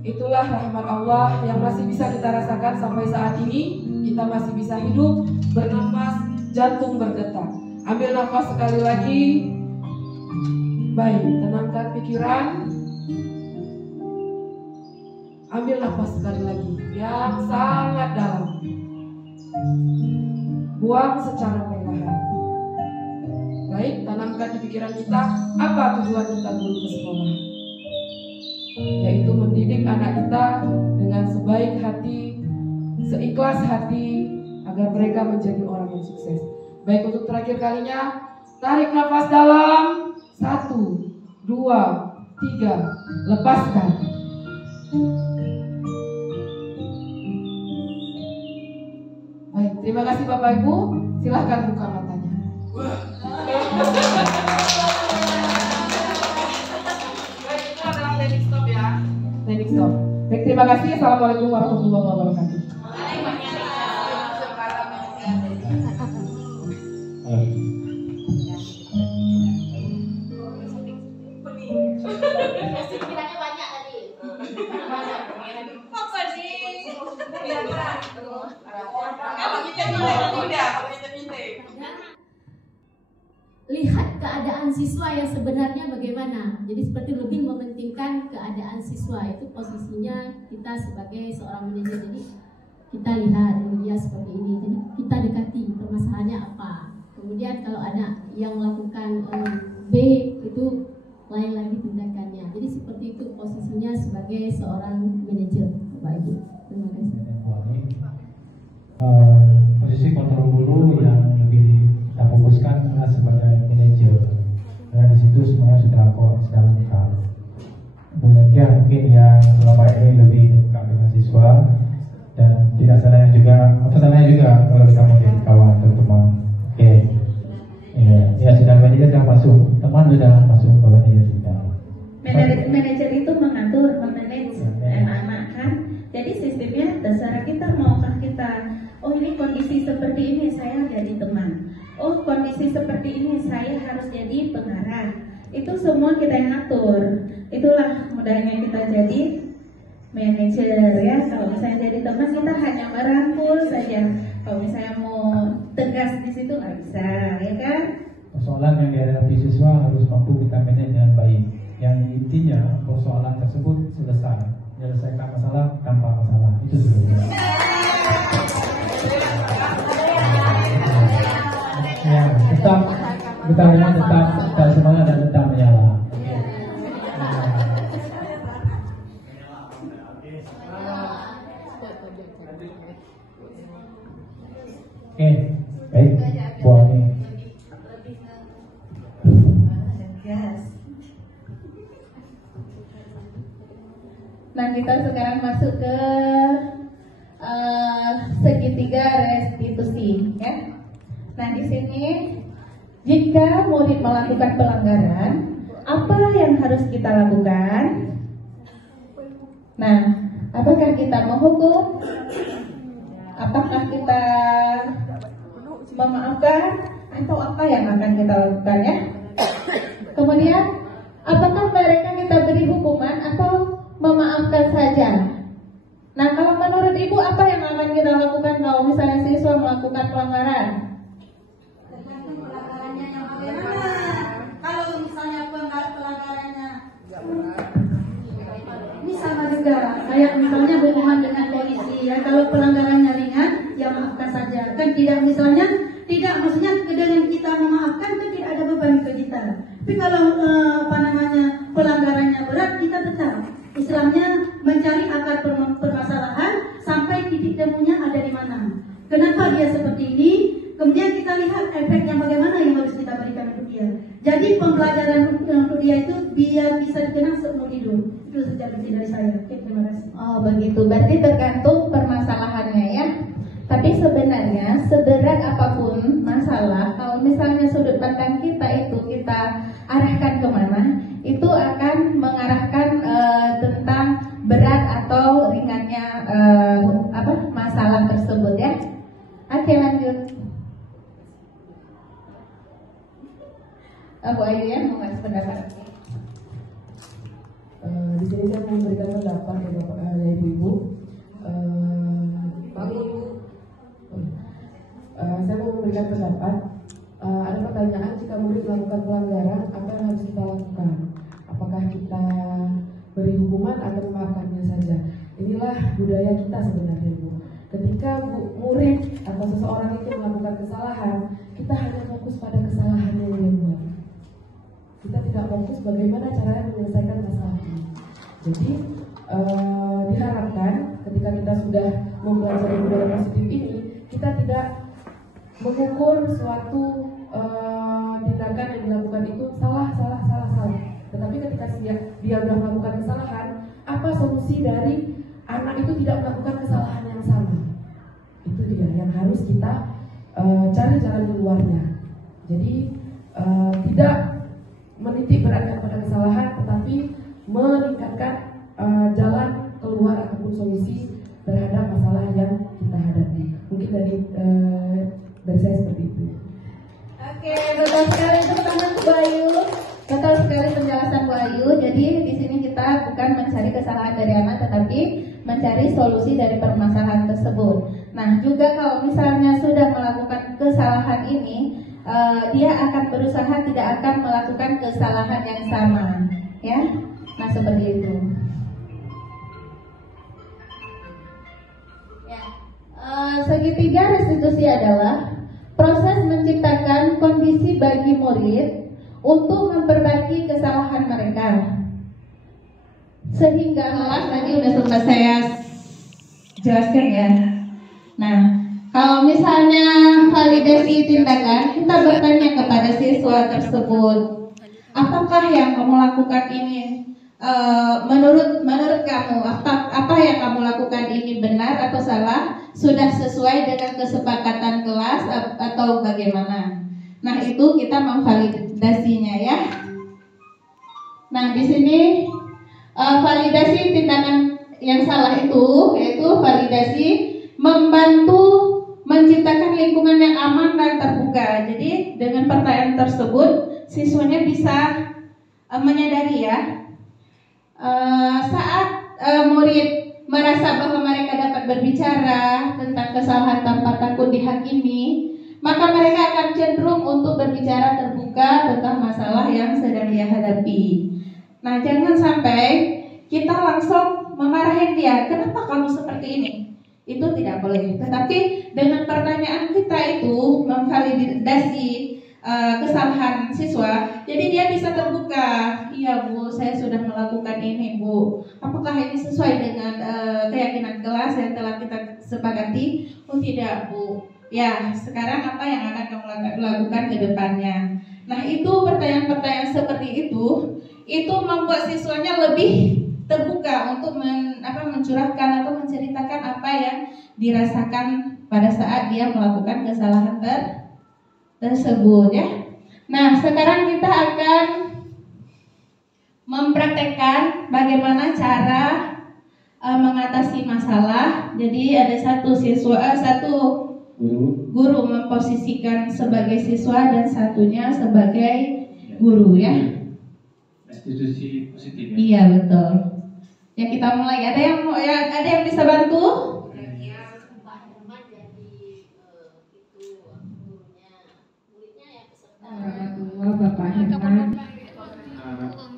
Itulah rahmat Allah yang masih bisa kita rasakan sampai saat ini. Kita masih bisa hidup, bernafas, jantung berdetak. Ambil nafas sekali lagi. Baik, tenangkan pikiran. Ambil nafas sekali lagi yang sangat dalam. Buang secara perlahan. Baik, tanamkan di pikiran kita apa tujuan kita dulu ke sekolah, yaitu mendidik anak kita dengan sebaik hati, seikhlas hati, agar mereka menjadi orang yang sukses. Baik, untuk terakhir kalinya, tarik nafas dalam. 1, 2, 3, lepaskan. Baik, terima kasih Bapak Ibu. Silahkan buka matanya. Baik, itu adalah teknik stop ya. Teknik stop. Baik, terima kasih. Assalamualaikum warahmatullahi wabarakatuh. Pikirannya banyak tadi. Apa sih? Kalau kita tidak. Lihat keadaan siswa yang sebenarnya bagaimana. Jadi seperti lebih mementingkan keadaan siswa, itu posisinya kita sebagai seorang manajer. Jadi kita lihat dia seperti ini. Jadi kita dekati permasalahannya apa. Kemudian kalau ada yang melakukan B, itu lain lagi tindakannya. Jadi seperti itu posisinya sebagai seorang manajer, Bapak Ibu. Terima kasih. Posisi kontrol guru yang lebih kita fokuskan adalah sebagai manajer. Karena di situ semuanya sudah lengkap. Kemudian mungkin yang selama ini lebih dekat dengan siswa, dan tidak salahnya juga, apa salahnya juga kalau kita menjadi kawan atau teman. Oke. Ya sudah manajer sudah masuk, teman sudah masuk ke manajer kita. Manajer itu mengatur, memanage anak-anak kan. Jadi sistemnya terserah kita, maukah kita, oh ini kondisi seperti ini saya jadi teman, oh kondisi seperti ini saya harus jadi pengarah. Itu semua kita yang atur. Itulah mudahnya kita jadi manajer ya. Kalau misalnya jadi teman, kita hanya merangkul saja. Kalau misalnya mau tegas di situ nggak bisa, ya kan? Persoalan yang dihadapi siswa harus mampu kita manage dengan baik. Yang intinya persoalan tersebut selesaikan masalah tanpa masalah. Itu sebenarnya. Ya, kita memang tetap semangat dan tetap menyala. Oke, baik, Bu Ani. Nah, kita sekarang masuk ke segitiga restitusi, ya. Nah, di sini jika murid melakukan pelanggaran, apa yang harus kita lakukan? Nah, apakah kita menghukum? Apakah kita memaafkan? Atau apa yang akan kita lakukan, ya? Kemudian, apakah mereka kita beri hukuman atau memaafkan saja? Nah, kalau menurut Ibu apa yang akan kita lakukan kalau misalnya siswa melakukan pelanggaran? Tergantung pelanggarannya yang bagaimana. Kalau misalnya pelanggarannya ini sama juga kayak misalnya berhubungan dengan polisi ya. Kalau pelanggarannya ringan, ya maafkan saja. Kan tidak misalnya tidak maksudnya dengan kita memaafkan kan tidak ada beban ke kita. Tapi kalau pelanggarannya berat, kita tetap istilahnya mencari akar permasalahan sampai titik temunya ada di mana. Kenapa dia seperti ini? Kemudian kita lihat efeknya bagaimana yang harus kita berikan untuk dia. Jadi pembelajaran untuk dia itu biar bisa dikenang seumur hidup. Itu saja dari saya. Oke, terima kasih. Oh begitu, berarti tergantung permasalahan silakan. Di sini saya mau memberikan pendapat ya Bapak dan Ibu-ibu. Saya mau memberikan pendapat. Ada pertanyaan, jika murid melakukan pelanggaran, apa yang harus kita lakukan? Apakah kita beri hukuman atau memaafkannya saja? Inilah budaya kita sebenarnya, Bu. Ketika murid atau seseorang itu melakukan kesalahan, kita hanya fokus pada kesalahan yang dia buat. Kita tidak fokus bagaimana caranya menyelesaikan masalah ini. Jadi diharapkan ketika kita sudah mempelajari budaya positif ini, kita tidak mengukur suatu tindakan yang dilakukan itu salah. Tetapi ketika dia sudah melakukan kesalahan, apa solusi dari anak itu tidak melakukan kesalahan yang sama? Itu dia yang harus kita cari jalan keluarnya. Jadi tidak menitik beratkan pada kesalahan, tetapi meningkatkan jalan keluar ataupun solusi terhadap masalah yang kita hadapi. Mungkin dari saya seperti itu. Oke, betul sekali itu pertanyaan Bu Ayu. Betul sekali penjelasan Bu Ayu. Jadi di sini kita bukan mencari kesalahan dari anak, tetapi mencari solusi dari permasalahan tersebut. Nah, juga kalau misalnya sudah melakukan kesalahan ini, dia akan berusaha tidak akan melakukan kesalahan yang sama, ya. Nah, seperti itu. Ya. Segitiga restitusi adalah proses menciptakan kondisi bagi murid untuk memperbaiki kesalahan mereka. Sehingga kelas tadi udah sempat saya jelaskan ya. Nah, kalau misalnya validasi tindakan, kita bertanya kepada siswa tersebut, apakah yang kamu lakukan ini menurut kamu apa yang kamu lakukan ini benar atau salah? Sudah sesuai dengan kesepakatan kelas atau bagaimana? Nah, itu kita memvalidasinya ya. Nah, di sini validasi tindakan yang salah itu yaitu validasi membantu menciptakan lingkungan yang aman dan terbuka. Jadi dengan pertanyaan tersebut siswanya bisa menyadari ya, saat murid merasa bahwa mereka dapat berbicara tentang kesalahan tanpa takut dihakimi, maka mereka akan cenderung untuk berbicara terbuka tentang masalah yang sedang dia hadapi. Nah, jangan sampai kita langsung memarahin dia, kenapa kamu seperti ini? Itu tidak boleh. Tetapi dengan pertanyaan kita itu memvalidasi kesalahan siswa, jadi dia bisa terbuka. Iya Bu, saya sudah melakukan ini Bu. Apakah ini sesuai dengan keyakinan kelas yang telah kita sepakati? Oh tidak Bu. Ya, sekarang apa yang akan kamu lakukan ke depannya? Nah, itu pertanyaan-pertanyaan seperti itu membuat siswanya lebih terbuka untuk mencurahkan atau menceritakan apa yang dirasakan pada saat dia melakukan kesalahan tersebut ya. Nah, sekarang kita akan mempraktekkan bagaimana cara mengatasi masalah. Jadi ada satu guru memposisikan sebagai siswa dan satunya sebagai guru ya. Restitusi positif. Ya? Iya betul. Ya kita mulai. Ada yang bisa bantu? Bapak Herman.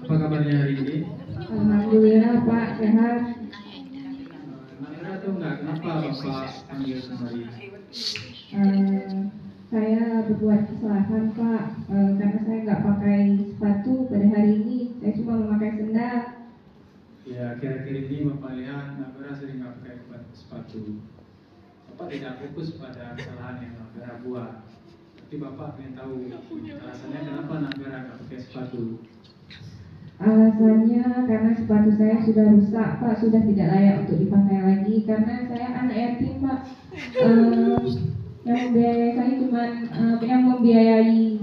Apa kabarnya hari ini? Alhamdulillah Pak, sehat. Nara tahu nggak kenapa Bapak panggil kemari? Saya berbuat kesalahan Pak, karena saya nggak pakai sepatu pada hari ini. Saya cuma memakai sendal. Ya, akhir-akhir ini Bapak lihat Nara sering nggak pakai sepatu. Bapak tidak fokus pada kesalahan yang Nara buat. Tapi Bapak ingin tahu alasannya kenapa Nara nggak pakai sepatu? Alasannya karena sepatu saya sudah rusak Pak, sudah tidak layak untuk dipakai lagi. Karena saya anak yatim Pak. Yang membiayai saya cuma yang membiayai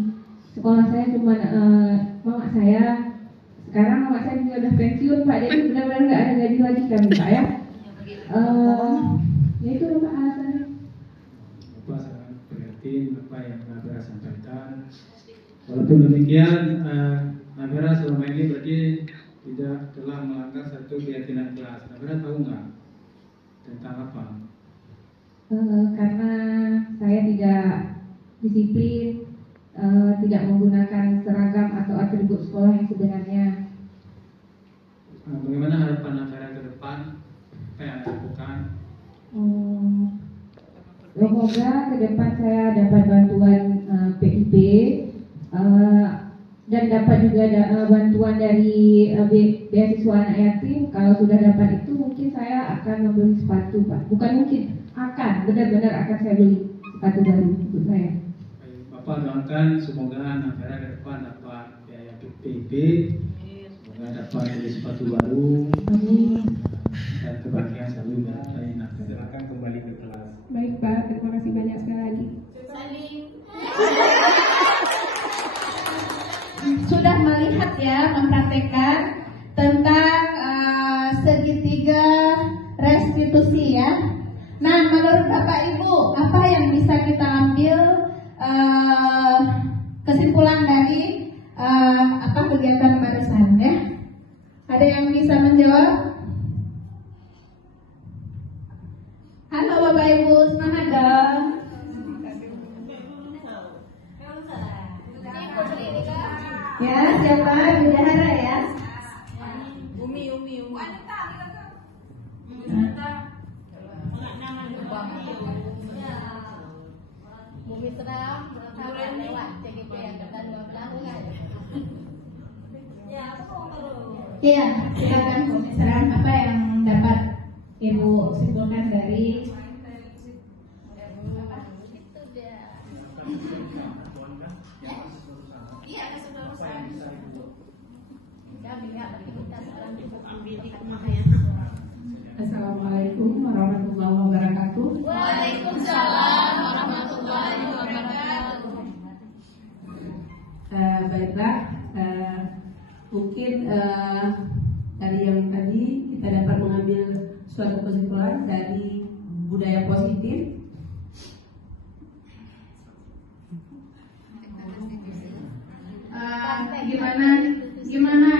sekolah saya cuma mama saya. Sekarang mama saya juga udah pensiun Pak, jadi benar-benar nggak ada gaji lagi kami Pak ya. Ya itu Pak alasannya. Bapak sangat prihatin apa yang Nara sampaikan. Walaupun demikian, Nabila selama ini berarti tidak telah melanggar satu keyakinan kelas. Nabila tahu nggak tentang apa? Karena saya tidak disiplin, tidak menggunakan seragam atau atribut sekolah yang sebenarnya. Bagaimana harapan Nabila ke depan? Apa yang Anda lakukan? Semoga ke depan saya dapat bantuan PIP dan dapat juga bantuan dari beasiswa anak yatim. Kalau sudah dapat itu mungkin saya akan membeli sepatu, Pak. Bukan mungkin, akan, benar-benar akan saya beli sepatu baru untuk saya. Bapak doakan semoga Nabila ke depan dapat biaya PIP, semoga dapat beli sepatu baru. Amin. Dan kebahagiaan selalu menyertai Nabila. Silakan kembali ke kelas. Baik Pak, terima kasih banyak sekali lagi. Sudah melihat ya, mempraktekkan tentang segitiga restitusi ya. Nah, menurut Bapak Ibu, apa yang bisa kita ambil kesimpulan dari apa kegiatan barusan ya? Ada yang bisa menjawab? Halo Bapak Ibu, semangat dong. Ya, siapa? Bendahara ya? Umi. Bumi sedang lewat CGP yang kedua 12 tahun. Iya, silakan Bu Misran, apa yang dapat Ibu simpulkan dari Assalamualaikum warahmatullahi wabarakatuh. Waalaikumsalam warahmatullahi wabarakatuh. Baiklah, mungkin dari yang tadi kita dapat mengambil suatu kesimpulan dari budaya positif. Gimana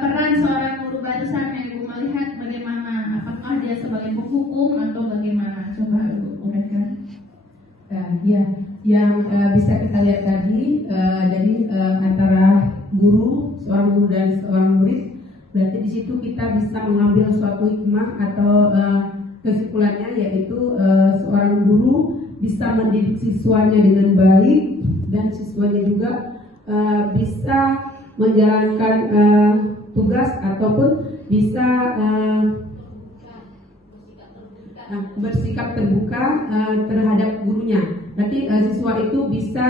peran seorang guru barusan yang Ibu melihat bagaimana? Apakah dia sebagai penghukum atau bagaimana? Coba Ibu uraikan. Ya, yang bisa kita lihat tadi, jadi antara seorang guru dan seorang murid, berarti di situ kita bisa mengambil suatu hikmah atau kesimpulannya, yaitu seorang guru bisa mendidik siswanya dengan baik dan siswanya juga bisa menjalankan tugas ataupun bisa bersikap terbuka terhadap gurunya. Nanti siswa itu bisa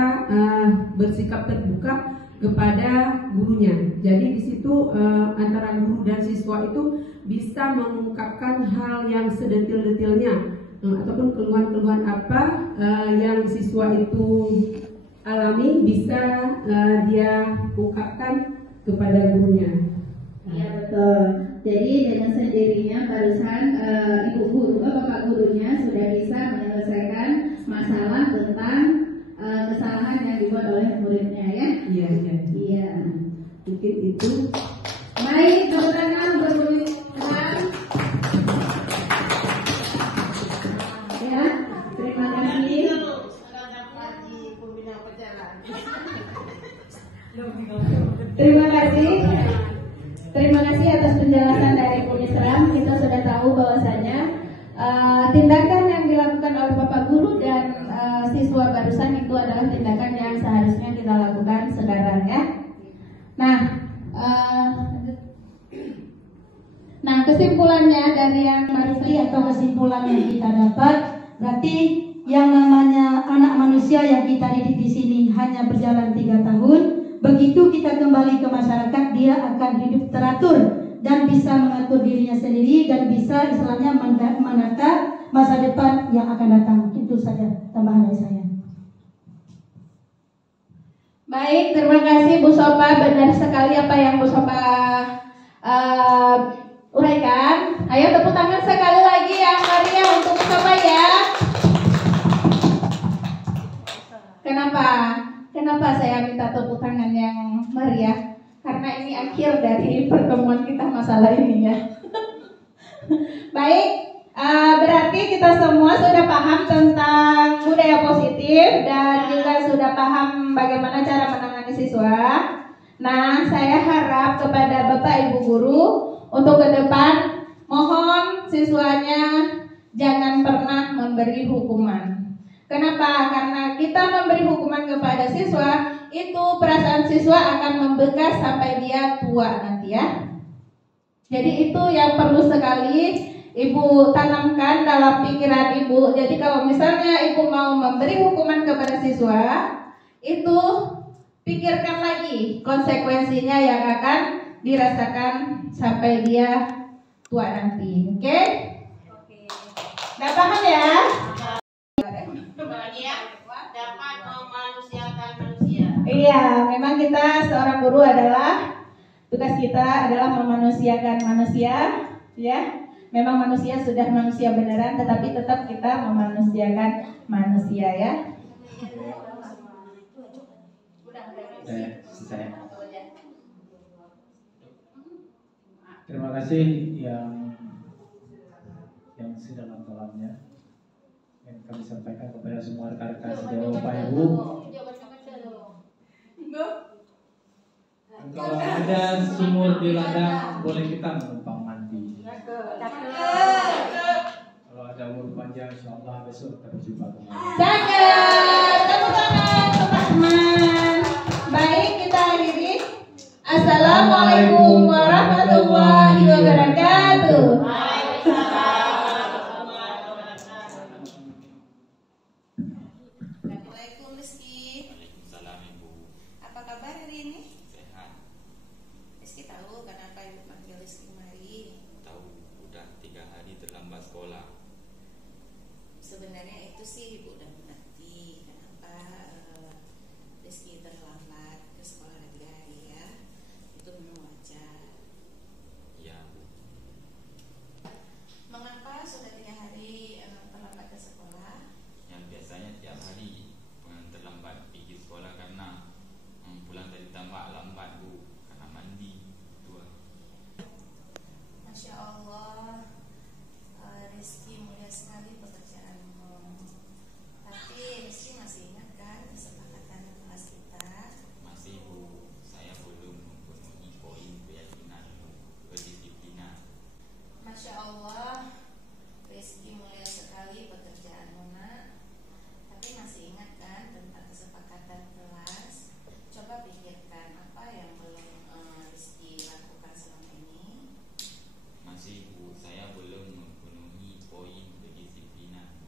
bersikap terbuka kepada gurunya. Jadi di situ antara guru dan siswa itu bisa mengungkapkan hal yang sedetil-detilnya ataupun keluhan-keluhan apa yang siswa itu alami, bisa dia ungkapkan kepada gurunya. Iya betul. Jadi dengan sendirinya barusan ibu guru, bapak gurunya sudah bisa menyelesaikan masalah tentang kesalahan yang dibuat oleh muridnya ya. Iya. Mungkin itu. Baik, tepuk tangan untuk murid. Ya, terima kasih. Terima kasih atas penjelasan dari Bu Misram. Kita sudah tahu bahwasanya tindakan yang dilakukan oleh Bapak Guru dan siswa barusan itu adalah tindakan yang seharusnya kita lakukan sekarang ya. Nah kesimpulannya dari yang atau kesimpulan yang kita dapat, berarti yang namanya anak manusia yang kita didik di sini hanya berjalan 3 tahun. Begitu kita kembali ke masyarakat, dia akan hidup teratur dan bisa mengatur dirinya sendiri dan bisa istilahnya menata masa depan yang akan datang. Itu saja tambahan dari saya. Baik, terima kasih Bu Sopa. Benar sekali apa yang Bu Sopa uraikan. Ayo tepuk tangan sekali lagi yang meriah untuk Bu Sopa ya. Kenapa saya minta tepuk tangan yang meriah? akhir dari pertemuan kita masalah ini ya. Baik, berarti kita semua sudah paham tentang budaya positif dan juga sudah paham bagaimana cara menangani siswa. Nah, saya harap kepada Bapak Ibu Guru untuk ke depan mohon siswanya jangan pernah memberi hukuman. Kenapa? Karena kita memberi hukuman kepada siswa, itu perasaan siswa akan membekas sampai dia tua nanti ya. Jadi itu yang perlu sekali Ibu tanamkan dalam pikiran Ibu. Jadi kalau misalnya Ibu mau memberi hukuman kepada siswa, itu pikirkan lagi konsekuensinya yang akan dirasakan sampai dia tua nanti. Oke? Udah paham ya? Dapat memanusiakan manusia. Iya, memang kita seorang guru adalah tugas kita adalah memanusiakan manusia, ya. Memang manusia sudah manusia beneran, tetapi tetap kita memanusiakan manusia ya. Terima kasih yang sedalam-dalamnya yang kami sampaikan kepada semua rekan-rekan sejauh Bapak Ibu. Kalau ada sumur di ladang, boleh kita menumpang mandi. Kalau ada umur panjang, insyaallah besok kita berjumpa kembali. Cakep, tepuk tangan teman-teman. Baik, kita akhiri. Assalamualaikum warahmatullahi wabarakatuh. Assalamualaikum Rizky. Waalaikumsalam Ibu. Apa kabar hari ini? Sehat. Rizky tahu kenapa Ibu panggil Rizky kemari? Tahu, udah 3 hari terlambat sekolah. Sebenarnya itu sih Ibu udah mengerti kenapa Rizky terlambat ke sekolah 3 hari ya. Itu memang wajar. Iya Bu. Mengapa sudah 3 hari terlambat ke sekolah? Yang biasanya tiap hari terlambat pergi sekolah karena pulang dari tambak lambat Bu, karena mandi. Tua. Masya Allah, Rizky mulia sekali pekerjaanmu. Tapi Rizky masih ingat kan kesepakatan kelas kita? Masih Bu, saya belum memenuhi poin keyakinan kedisiplinan. Masya Allah, Rizky mulia sekali pekerjaanmu nak. Tapi masih ingat kan tentang kesepakatan kelas? Coba pikirkan apa yang belum Rizky lakukan selama ini. Masih Bu, saya belum memenuhi poin kedisiplinan.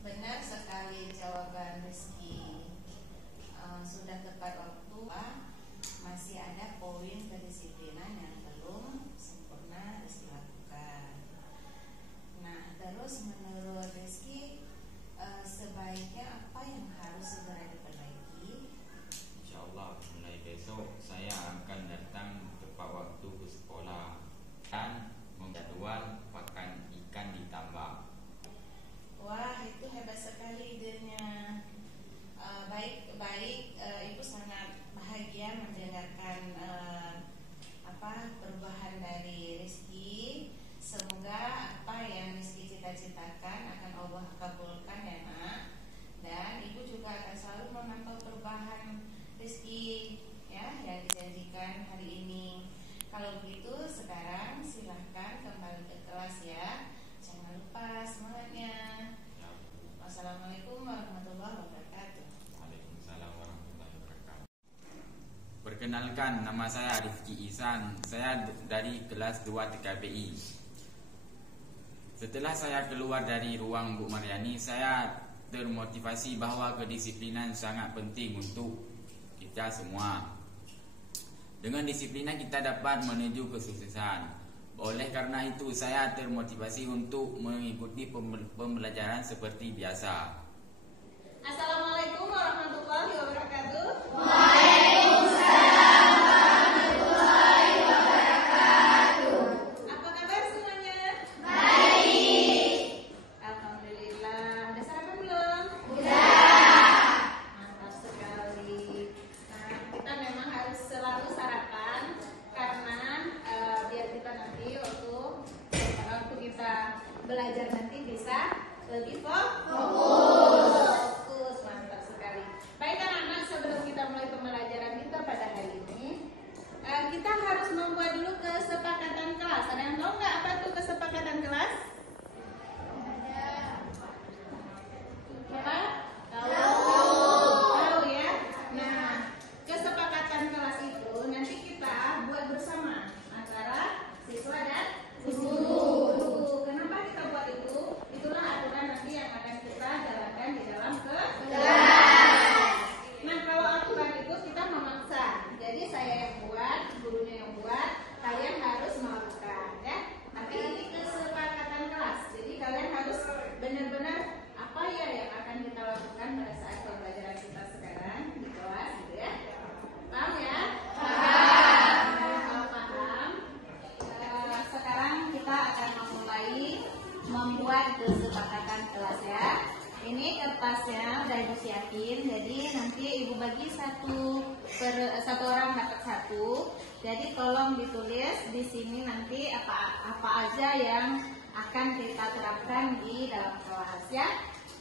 Benar sekali jawaban Rizky. Sudah tepat waktu, masih ada poin kedisiplinan yang belum sempurna Rizky lakukan. Nah, terus menurut Rizky sebaiknya apa yang harus segera diperbaiki? Insyaallah mulai besok saya akan datang tepat waktu ke sekolah dan menjadwal pakan ikan di tambak. Wah, itu hebat sekali idenya. Baik, Ibu sangat bahagia mendengarkan perubahan dari Rizky. Semoga apa yang Rizky cita-citakan akan Allah kabulkan ya nak. Dan Ibu juga akan selalu memantau perubahan Rizky ya yang dijanjikan hari ini. Kalau begitu sekarang silahkan kembali ke kelas ya. Jangan lupa semangatnya. Wassalamualaikum warahmatullahi wabarakatuh. Waalaikumsalam warahmatullahi wabarakatuh. Perkenalkan, nama saya Rifki Ihsan. Saya dari kelas 2 TKBI. Setelah saya keluar dari ruang Bu Mariani, saya termotivasi bahwa kedisiplinan sangat penting untuk kita semua. Dengan disiplinan kita dapat menuju kesuksesan. Oleh karena itu saya termotivasi untuk mengikuti pembelajaran seperti biasa. Assalamualaikum warahmatullahi wabarakatuh. Waalaikumsalam warahmatullahi wabarakatuh. Apa kabar semuanya? Baik. Alhamdulillah. Udah sarapan belum? Udah. Mantap sekali. Nah, kita memang belajar nanti bisa lebih fokus. Mantap sekali. Baik anak-anak, sebelum kita mulai pembelajaran kita pada hari ini, kita harus membuat dulu kesepakatan kelas. Ada yang tahu nggak apa itu kesepakatan kelas? Apa? Tahu ya? Nah, kesepakatan kelas itu nanti kita buat bersama antara siswa dan guru. Kenapa kita buat itu? Itulah aturan nanti yang akan kita jalankan di dalam kelas. Nah, kalau aturan itu kita memaksa. Jadi saya yang buat, gurunya yang buat, kalian harus melakukan ya. Tapi ini kesepakatan kelas. Jadi kalian harus benar-benar apa ya yang akan kita lakukan pada saat pembelajaran kita sekarang di kelas gitu ya. Paham ya? Paham. Kalau paham, sekarang kita akan memulai membuat kesepakatan kelas ya. Ini kertasnya udah Ibu siapin, jadi nanti Ibu bagi satu orang dapat satu. Jadi tolong ditulis di sini nanti apa aja yang akan kita terapkan di dalam kelas ya.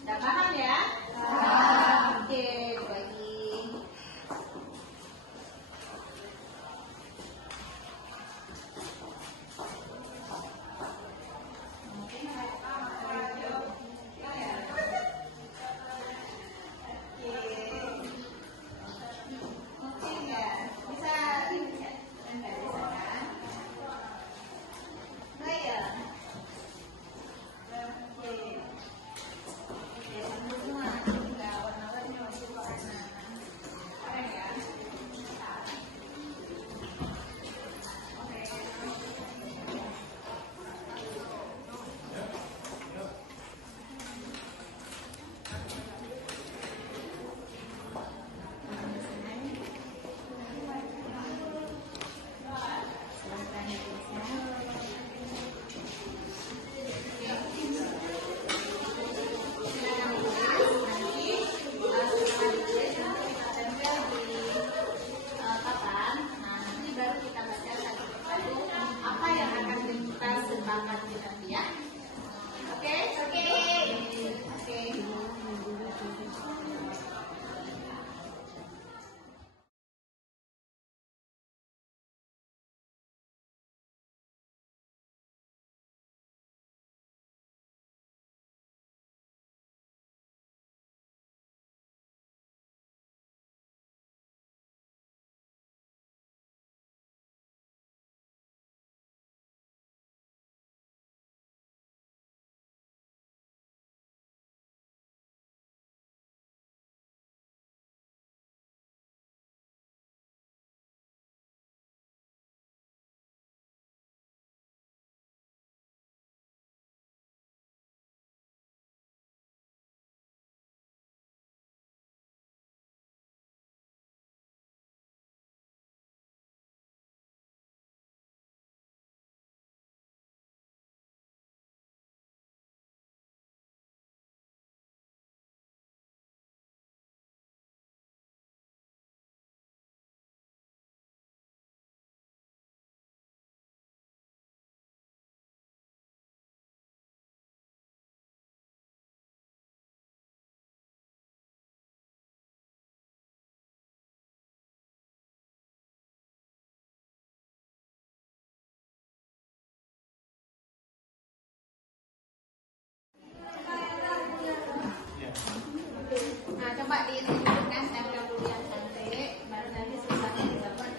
Udah paham ya? Paham. Oke, bagi. Nah, coba ditunjukkan tempel dulu yang cantik, baru nanti sisanya dibuat.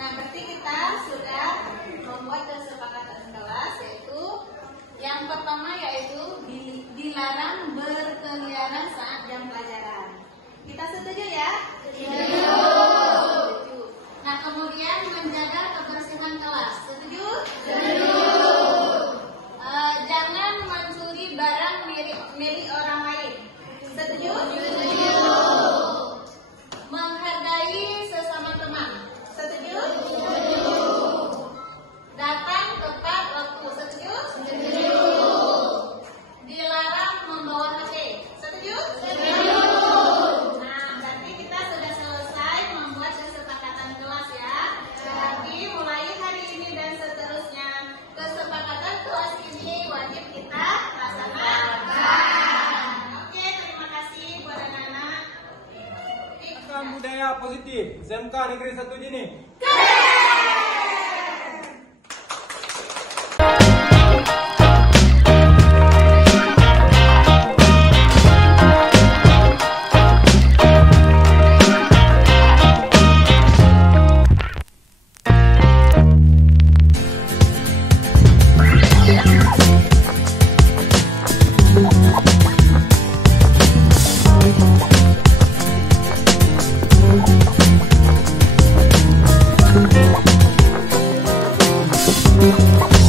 Nah, berarti kita sudah Kita setuju ya? Setuju. Nah, kemudian menjaga kebersihan kelas. Setuju? Setuju. Jangan mencuri barang milik orang lain. Setuju? Setuju. Menghargai sesama teman. Setuju? Setuju. Datang tepat waktu. Setuju? Setuju. Dilarang membawa HP. Setuju? Setuju. Nah, berarti kita sudah selesai membuat kesepakatan kelas ya. Tapi mulai hari ini dan seterusnya, kesepakatan kelas ini wajib kita laksanakan. Oke, terima kasih buat anak-anak. Budaya positif SMK Negeri 1 Dini. Thank you.